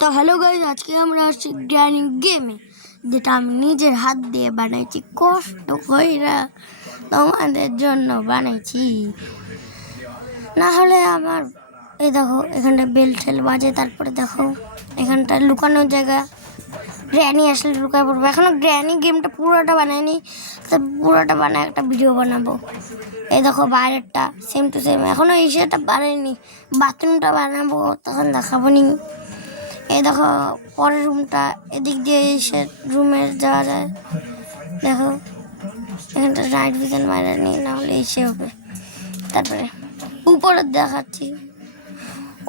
তো hello guys, আজকে আমরা আসছি গ্র্যানি গেমে, যেটা আমি নিজের হাত দিয়ে বানাইছি, কষ্ট কইরা তোমাদের জন্য বানাইছি। না হলে আমার এই দেখো এখানটা বেল ঠেল বাজে, তারপরে দেখো এখানটা লুকানোর জায়গা, গ্র্যানি আসলে লুকায় পড়বো। এখনো গ্র্যানি গেমটা পুরোটা বানাইনি, তো পুরোটা বানায় একটা ভিডিও বানাবো। এই দেখো বাইরেরটা সেম টু সেম, এখনো এই সেটা বানাইনি, বাথরুমটা বানাবো তখন দেখাবো নি। এই দেখো পরের রুমটা, এদিক দিয়ে এসে রুমে যাওয়া যায়। দেখো এখানটা নাইট ভিশন মারা নিই, নাহলে এসে হবে। তারপরে উপরে দেখাচ্ছি,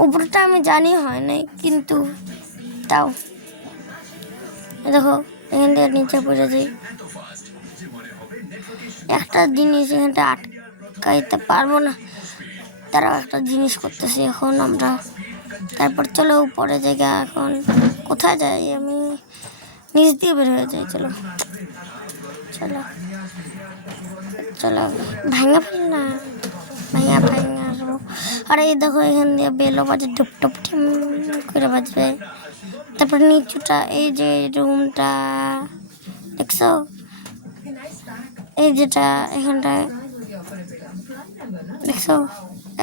উপরটা আমি জানি হয় নাই, কিন্তু তাও দেখো এখান থেকে নিচে পড়ে যাই। একটা জিনিস এখানটা আটকাইতে পারবো না, তারাও একটা জিনিস করতেছি এখন আমরা। তারপর চলো উপরে জায়গা, এখন কোথায় যাই, আমি নিচ দিয়ে বের হয়ে যাই। চলো চলো চলো, ভাঙা ফেল না, ভাঙা ভাঙা আসবো। আর এই দেখো এখান দিয়ে বেলও বাজে, টুপ টুপ ঠিম করে বাজবে। তারপর নিচুটা, এই যে রুমটা দেখছো, এই যেটা এখানটায় দেখছো।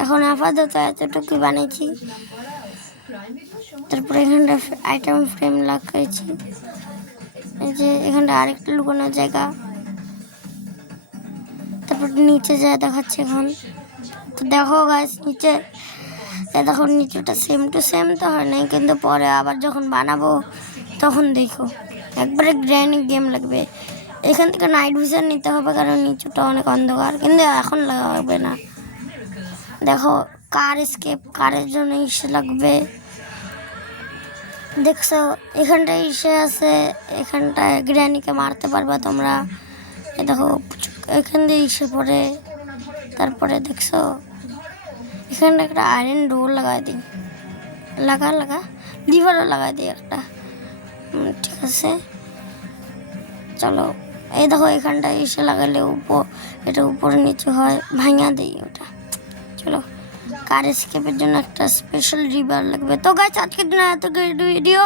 এখন আপাতত এতটুকু বানিয়েছি। তারপরে এখানটা আইটেম ফ্রেম লাগাইছি, এই যে এখানটা আরেকটা লুকানোর জায়গা। তারপর নিচে যায় দেখাচ্ছে এখন। তো দেখো গাছ নিচে, দেখো নিচেটা সেম টু সেম তো হয় নাই, কিন্তু পরে আবার যখন বানাবো তখন দেখো একবারে গ্র্যানি গেম লাগবে। এখান থেকে নাইট ভিশন নিতে হবে, কারণ নিচুটা অনেক অন্ধকার, কিন্তু এখন লাগবে না। দেখো কার স্কেপ, কারের জন্য ইসে লাগবে। দেখছো এখানটায় ইসে আছে, এখানটায় গ্র্যানিকে মারতে পারবা তোমরা। দেখো এখান দিয়ে ইসে পড়ে। তারপরে দেখছো এখানটা একটা আয়রন ডোর লাগাই দিই, লাগা লিভারও লাগাই দিই একটা, ঠিক আছে। চলো এই দেখো এখানটায় এসে লাগালে এটা উপরে নিচে হয়, ভাঙা দিই ওটা। চলো কার স্কেপের জন্য একটা স্পেশাল রিভার লাগবে। তো গাইস আজকের জন্য এত ভিডিও।